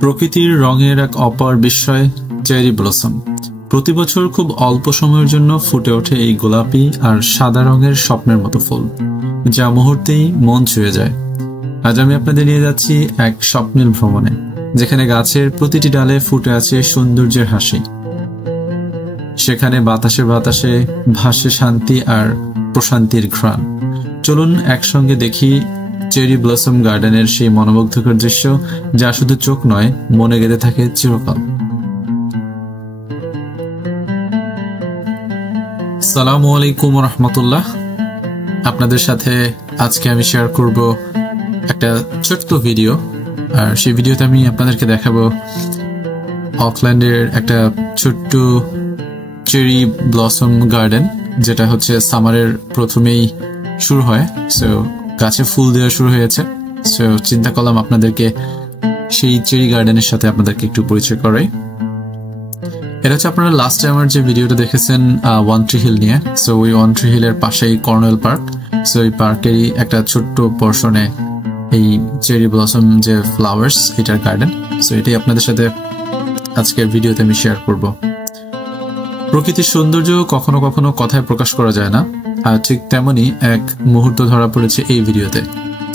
প্রকৃতির রঙের এক অপার বিস্ময় চেরি ব্লসম। প্রতি বছর খুব অল্প সময়ের জন্য ফুটে ওঠে এই গোলাপি আর সাদা রঙের স্বপ্নের মতো ফুল, যা মুহূর্তেই মন ছুঁয়ে যায়। আজ আমি আপনাদের নিয়ে যাচ্ছি এক স্বপ্নীল ভ্রমণে, যেখানে গাছের প্রতিটি ডালে ফুটে আছে সৌন্দর্যের হাসি। সেখানে বাতাসে বাতাসে ভাসে শান্তি আর প্রশান্তির ঘ্রাণ। চলুন একসঙ্গে দেখি চেরি ব্লসম গার্ডেনের সেই মনোমুগ্ধকর দৃশ্য, যা শুধু চোখ নয়, মনে গেঁথে থাকে চিরকাল। আসসালামু আলাইকুম রহমতুল্লাহ। আপনাদের সাথে আজকে আমি শেয়ার করব একটা ছোট্ট ভিডিও, আর সেই ভিডিওতে আমি আপনাদেরকে দেখাবো অকল্যান্ডের একটা ছোট্ট চেরি ব্লসম গার্ডেন, যেটা হচ্ছে সামারের প্রথমেই শুরু হয়। সো গাছে ফুল দেওয়া শুরু হয়েছে। সো চিন্তা করলাম আপনাদেরকে সেই চেরি গার্ডেনের সাথে আপনাদেরকে একটু পরিচয় করাই। এটা হচ্ছে আপনারা লাস্ট টাইম আমার যে ভিডিওটা দেখেছেন ওয়ান ট্রি হিল নিয়ে। সো ওই ওয়ান ট্রি হিলের পাশেই কর্নেল পার্ক। সো এই পার্কেরই একটা ছোট্ট পোর্শনে এই চেরি ব্লসম যে ফ্লাওয়ার্স, এটার গার্ডেন। সো এটাই আপনাদের সাথে আজকের ভিডিওতে আমি শেয়ার করব। প্রকৃতির সৌন্দর্য কখনো কখনো কথায় প্রকাশ করা যায় না, আর ঠিক তেমনি এক মুহূর্ত ধরা পড়েছে এই ভিডিওতে।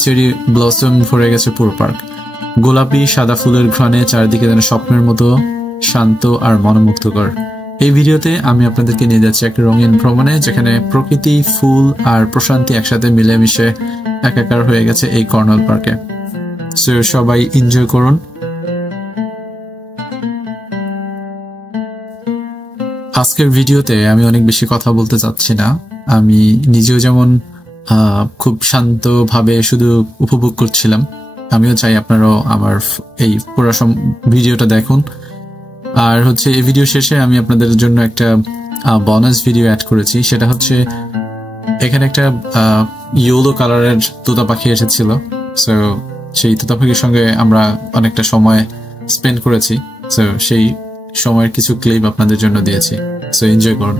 চেরি ব্লসম ভরে গেছে পুরো পার্ক। গোলাপি সাদা ফুলের ঘ্রাণে চারিদিকে যেন স্বপ্নের মতো শান্ত আর মনোমুগ্ধকর। এই ভিডিওতে আমি আপনাদেরকে নিয়ে যাচ্ছি এক রঙিন ভ্রমণে, যেখানে প্রকৃতি, ফুল আর প্রশান্তি একসাথে মিলেমিশে একাকার হয়ে গেছে এই কর্নেল পার্কে। সো সবাই এনজয় করুন। আজকের ভিডিওতে আমি অনেক বেশি কথা বলতে চাচ্ছি না। আমি নিজেও যেমন খুব শান্তভাবে শুধু উপভোগ করছিলাম, আমিও চাই আপনারাও আমার এই পুরো ভিডিওটা দেখুন। আর হচ্ছে এই ভিডিও শেষে আমি আপনাদের জন্য একটা বোনাস ভিডিও অ্যাড করেছি। সেটা হচ্ছে এখানে একটা ইয়েলো কালারের তোতা পাখি এসেছিল। সো সেই তোতা পাখির সঙ্গে আমরা অনেকটা সময় স্পেন্ড করেছি। সো সেই সময়ের কিছু ক্লিপ আপনাদের জন্য দিয়েছি। সো এনজয় করুন।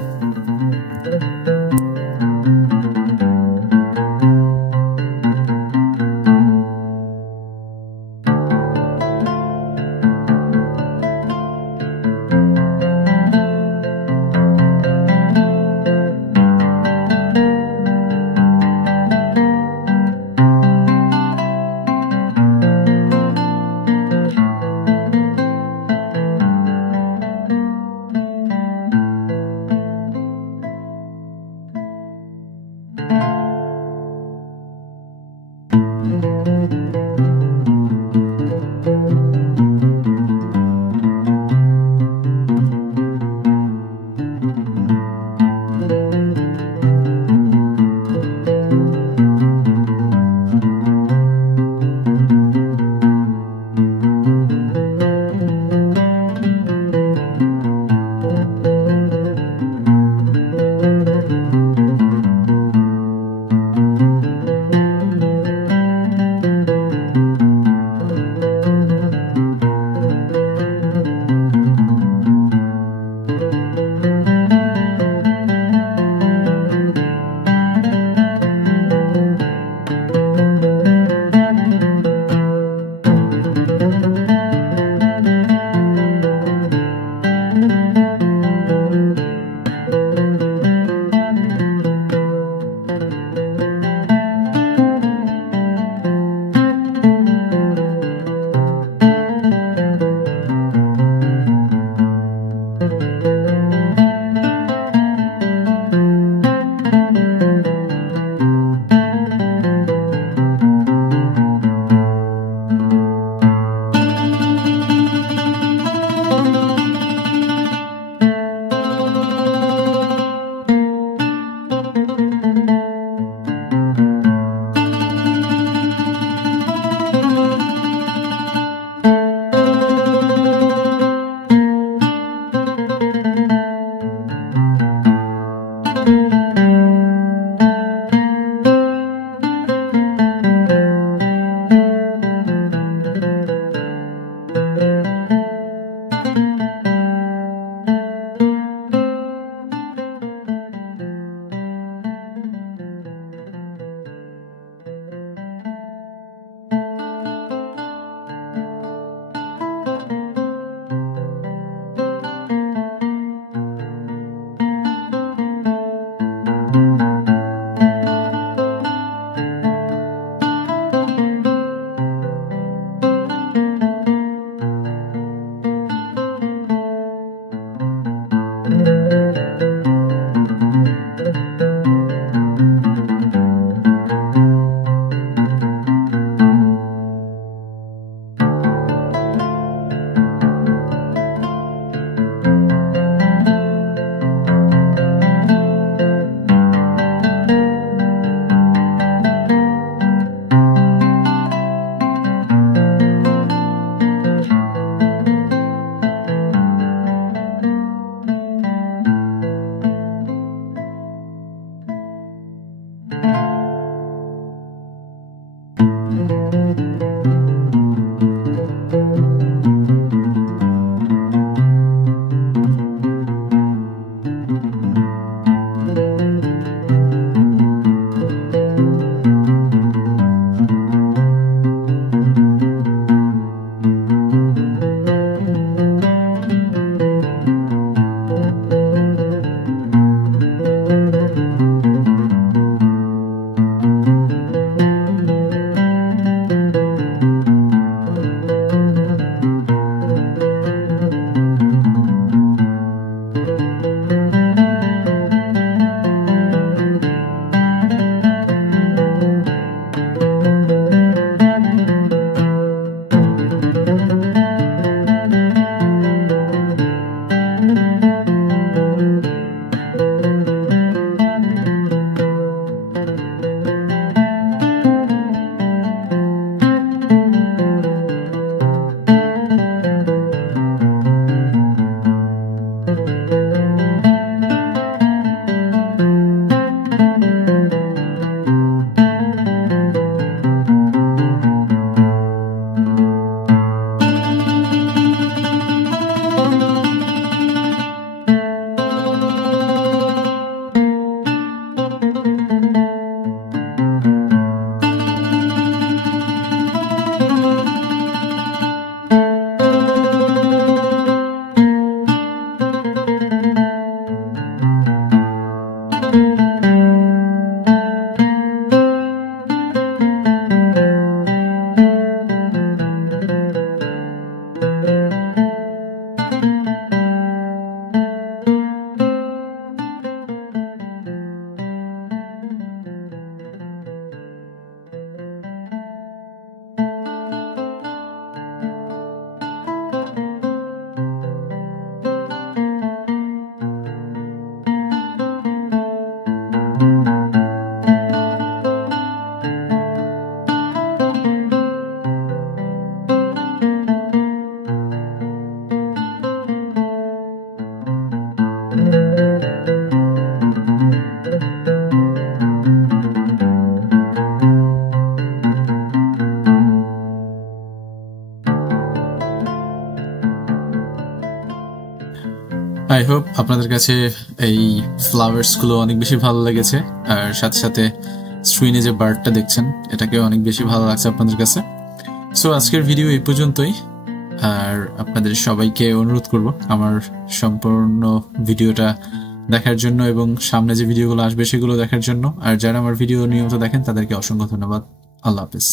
আই হোপ আপনাদের কাছে এই ফ্লাওয়ার্সগুলো অনেক বেশি ভালো লেগেছে, আর সাথে সাথে স্ক্রিনে যে বার্ডটা দেখছেন এটাকে অনেক বেশি ভালো লাগছে আপনাদের কাছে। সো আজকের ভিডিও এই পর্যন্তই, আর আপনাদের সবাইকে অনুরোধ করব আমার সম্পূর্ণ ভিডিওটা দেখার জন্য এবং সামনে যে ভিডিওগুলো আসবে সেগুলো দেখার জন্য। আর যারা আমার ভিডিও নিয়মিত দেখেন তাদেরকে অসংখ্য ধন্যবাদ। আল্লাহ হাফেজ।